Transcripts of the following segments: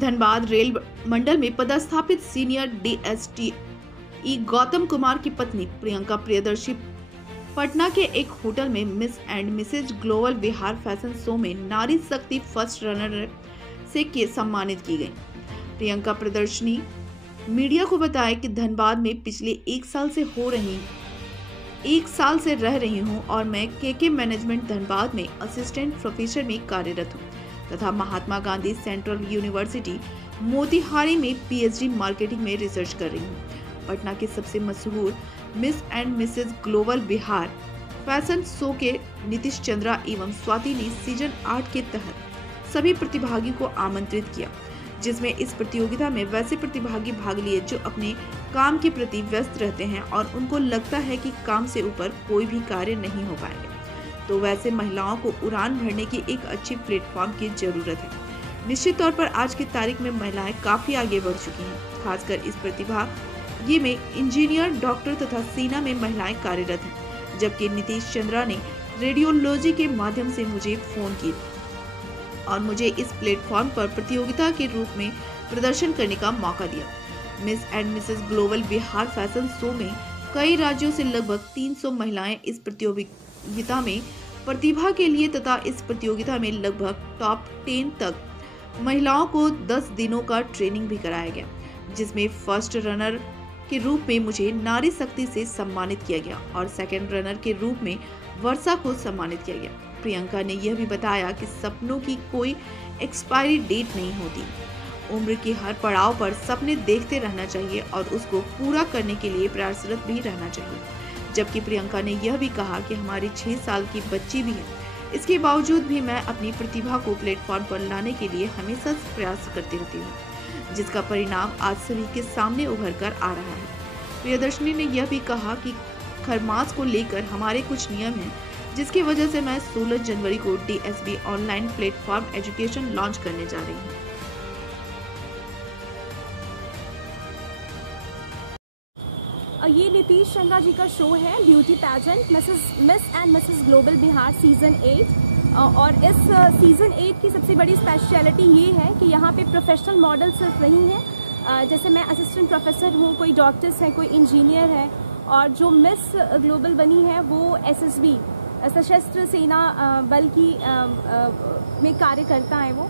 Dhanbad rail मंडल में पदस्थापित senior DST Gautam Kumar की पत्नी प्रियंका प्रियदर्शी पटना के एक होटल में miss and mrs global Bihar fashion show में नारी शक्ति फर्स्ट रनर से सम्मानित की गई। प्रियंका प्रियदर्शी मीडिया को बताया कि धनबाद में पिछले 1 साल से रह रही हूं और मैं केके मैनेजमेंट धनबाद में असिस्टेंट प्रोफेसर में कार्यरत हूं तथा महात्मा गांधी सेंट्रल यूनिवर्सिटी मोतिहारी में पीएचडी मार्केटिंग में रिसर्च कर रही हूं। पटना के सबसे मशहूर miss and mrs global Bihar fashion show के नीतीश चंद्रा एवं स्वाति ने सीजन 8 के तहत सभी प्रतिभागी को आमंत्रित किया, जिसमें इस प्रतियोगिता में वैसे प्रतिभागी भाग लिए जो अपने काम के प्रति व्यस्त रहते हैं और उनको लगता है कि काम से ऊपर कोई भी कार्य नहीं हो पाएगा, तो वैसे महिलाओं को उड़ान भरने की एक अच्छी प्लेटफॉर्म की जरूरत है। निश्चित तौर पर आज की तारीख में महिलाएं काफी आगे बढ़ चुकी हैं। खासकर इस प्रतिभागी में इंजीनियर, डॉक्टर तथा सेना में महिलाएं कार्यरत हैं। जबकि नीतीश चंद्रा ने रेडियोलॉजी के माध्यम से मुझे फोन किया और मुझे इस प्लेटफॉर्म पर प्रतियोगिता के रूप में प्रदर्शन करने का मौका दिया। Miss and Mrs global Bihar fashion show में कई राज्यों से लगभग 300 महिलाएं इस प्रतियोगिता में प्रतिभा के लिए तथा इस प्रतियोगिता में लगभग टॉप 10 तक महिलाओं को 10 दिनों का ट्रेनिंग भी कराया गया, जिसमें फर्स्ट रनर के रूप में मुझे नारी शक्ति से सम्मानित किया गया और सेकंड रनर के रूप में वर्षा को सम्मानित किया गया। प्रियंका ने यह भी बताया कि सपनों की कोई एक्सपायरी डेट नहीं होती। उम्र के हर पड़ाव पर सपने देखते रहना चाहिए और उसको पूरा करने के लिए प्रयासरत भी रहना चाहिए। जबकि प्रियंका ने यह भी कहा कि हमारी 6 साल की बच्ची भी है, इसके बावजूद भी मैं अपनी प्रतिभा को प्लेटफॉर्म पर लाने के लिए हमेशा प्रयास करती रहती हूँ, जिसका परिणाम आज सभी के सामने उभर कर आ रहा है। प्रियदर्शनी ने यह भी कहा कि खरमास को लेकर हमारे कुछ नियम हैं, जिसकी वजह से मैं 16 जनवरी को DSB online platform education launch करने जा रही हूँ। ये नीतीश चंद्रा जी का शो है beauty pageant miss and Mrs global Bihar season 8 और इस सीजन 8 की सबसे बड़ी स्पेशलिटी ये है कि यहाँ पे प्रोफेशनल मॉडल सिर्फ नहीं है। जैसे मैं असिस्टेंट प्रोफेसर हूँ, कोई डॉक्टर्स हैं, कोई इंजीनियर है और जो मिस ग्लोबल बनी है वो SSB सशस्त्र सेना बल की में कार्य करता है वो।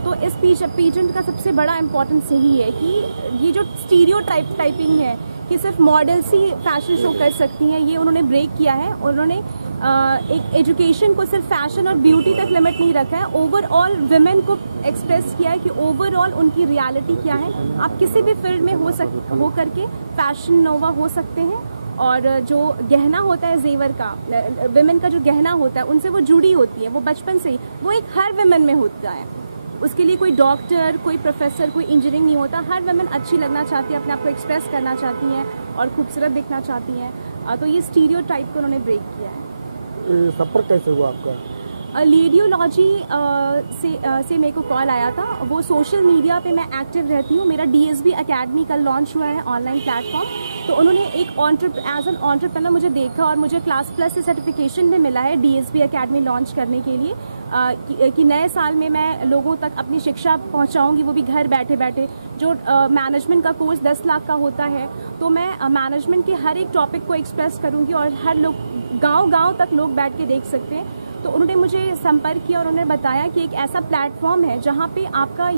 तो इस पेजेंट का सबसे बड़ा इम्पोर्टेंस यही है कि ये जो स्टीरियोटाइपिंग है कि सिर्फ मॉडल्स ही फैशन शो कर सकती हैं, ये उन्होंने ब्रेक किया है। उन्होंने एक एजुकेशन को सिर्फ फैशन और ब्यूटी तक लिमिट नहीं रखा है, ओवरऑल विमेन को एक्सप्रेस किया है कि ओवरऑल उनकी रियलिटी क्या है। आप किसी भी फील्ड में हो करके फैशन नोवा हो सकते हैं और जो गहना होता है जेवर का, विमेन का जो गहना होता है उनसे वो जुड़ी होती है, वो बचपन से ही वो एक हर विमेन में होता है। उसके लिए कोई डॉक्टर, कोई प्रोफेसर, कोई इंजीनियरिंग नहीं होता। हर वुमेन अच्छी लगना चाहती है, अपने आप को एक्सप्रेस करना चाहती हैं और खूबसूरत दिखना चाहती हैं। तो ये स्टीरियोटाइप को उन्होंने ब्रेक किया है। सफर कैसे हुआ आपका? रेडियोलॉजी से मेरे को कॉल आया था। वो सोशल मीडिया पे मैं एक्टिव रहती हूँ। मेरा DSB अकेडमी का लॉन्च हुआ है ऑनलाइन प्लेटफॉर्म। तो उन्होंने एक एज एन एंटरप्रेन्योर मुझे देखा और मुझे क्लास प्लस से सर्टिफिकेशन भी मिला है DSB अकेडमी लॉन्च करने के लिए कि नए साल में मैं लोगों तक अपनी शिक्षा पहुंचाऊंगी, वो भी घर बैठे बैठे। जो मैनेजमेंट का कोर्स 10 लाख का होता है, तो मैं मैनेजमेंट के हर एक टॉपिक को एक्सप्रेस करूंगी और हर लोग गांव तक लोग बैठ के देख सकते हैं। तो उन्होंने मुझे संपर्क किया और उन्होंने बताया कि एक ऐसा प्लेटफॉर्म है जहाँ पे आपका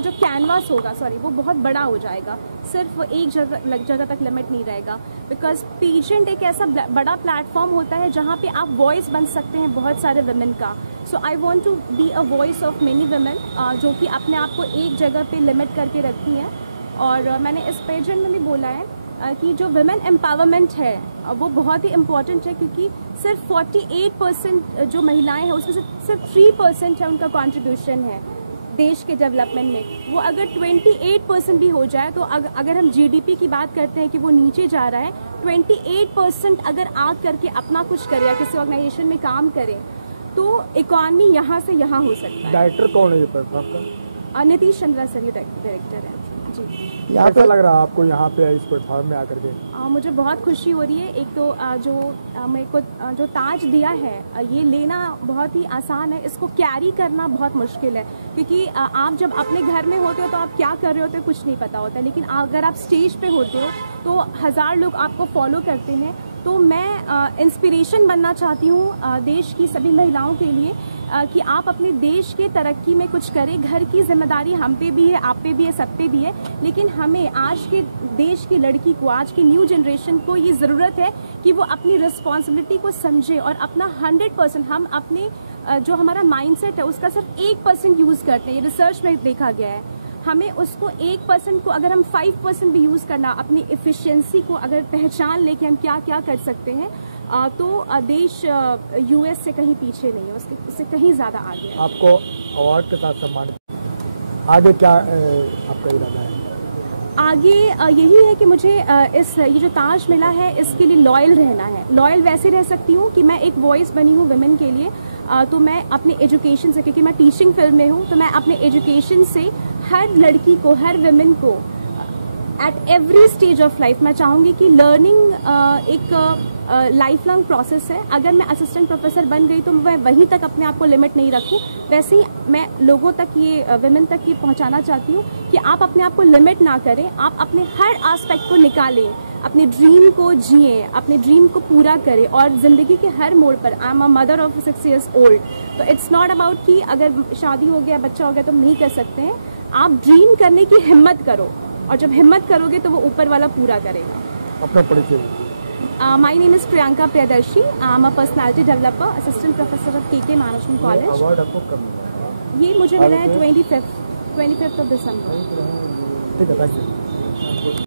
जो कैनवास होगा, वो बहुत बड़ा हो जाएगा, सिर्फ एक जगह तक लिमिट नहीं रहेगा। बिकॉज पेजेंट एक ऐसा बड़ा प्लेटफॉर्म होता है जहाँ पे आप वॉइस बन सकते हैं बहुत सारे वुमेन का। So I want to be a voice of many women जो कि अपने आप को एक जगह पे लिमिट करके रखती हैं। और मैंने इस पेजेंट में भी बोला है कि जो वुमेन एम्पावरमेंट है वो बहुत ही इम्पॉर्टेंट है, क्योंकि सिर्फ 48% जो महिलाएं हैं उसमें से सिर्फ 3% है उनका कंट्रीब्यूशन है देश के डेवलपमेंट में। वो अगर 28% भी हो जाए तो अगर हम GDP की बात करते हैं कि वो नीचे जा रहा है, 28% अगर आग करके अपना कुछ करे या किसी ऑर्गेनाइजेशन में काम करे तो इकॉनमी यहाँ से यहाँ हो सकता है। डायरेक्टर कौन है ये प्लेटफॉर्म का? नीतीश चंद्रा सर ये डायरेक्टर है। जी। यहाँ पे लग रहा है आपको यहाँ पे इस प्लेटफॉर्म में आकर के? मुझे बहुत खुशी हो रही है। एक तो जो मेरे को जो ताज दिया है ये लेना बहुत ही आसान है, इसको कैरी करना बहुत मुश्किल है, क्योंकि आप जब अपने घर में होते हो तो आप क्या कर रहे होते हो कुछ नहीं पता होता, लेकिन अगर आप स्टेज पे होते हो तो 1000 लोग आपको फॉलो करते हैं। तो मैं इंस्पिरेशन बनना चाहती हूँ देश की सभी महिलाओं के लिए कि आप अपने देश के तरक्की में कुछ करें। घर की जिम्मेदारी हम पे भी है, आप पे भी है, सब पे भी है, लेकिन हमें आज के देश की लड़की को, आज की न्यू जनरेशन को ये ज़रूरत है कि वो अपनी रिस्पॉन्सिबिलिटी को समझे और अपना 100% हम अपने जो हमारा माइंडसेट है उसका सिर्फ 1% यूज़ करते हैं। ये रिसर्च में देखा गया है। हमें उसको 1% को अगर हम 5% भी यूज़ करना, अपनी एफिशिएंसी को अगर पहचान ले कि हम क्या क्या कर सकते हैं, तो देश यूएस से कहीं पीछे नहीं है, उससे कहीं ज़्यादा आगे है। आपको अवार्ड के साथ सम्मानित, आगे क्या आपका इरादा है? आगे यही है कि मुझे ये जो ताज मिला है इसके लिए लॉयल रहना है। लॉयल वैसे रह सकती हूँ कि मैं एक वॉइस बनी हूँ वुमेन के लिए, तो मैं अपने एजुकेशन से, क्योंकि मैं टीचिंग फील्ड में हूँ, तो मैं अपने एजुकेशन से हर लड़की को, हर वुमेन को at every stage of life मैं चाहूँगी कि लर्निंग एक लाइफ लॉन्ग प्रोसेस है। अगर मैं असिस्टेंट प्रोफेसर बन गई तो मैं वहीं तक अपने आप को लिमिट नहीं रखूँ, वैसे ही मैं लोगों तक ये वुमेन तक ये पहुँचाना चाहती हूँ कि आप अपने आप को लिमिट ना करें, आप अपने हर एस्पेक्ट को निकालें, अपने ड्रीम को जिए, अपने ड्रीम को पूरा करें और ज़िंदगी के हर मोड़ पर। I am a mother of 6 years old, तो इट्स नॉट अबाउट कि अगर शादी हो गया, बच्चा हो गया तो नहीं कर सकते हैं। आप ड्रीम करने की हिम्मत करो, और जब हिम्मत करोगे तो वो ऊपर वाला पूरा करेगा। अपना परिचय? My name is Priyanka Priyadarshi. I am a personality developer, assistant professor of KK Management College. Award आपको कब मिला? ये मुझे मिला है 25th of December। ठीक है, थैंक यू।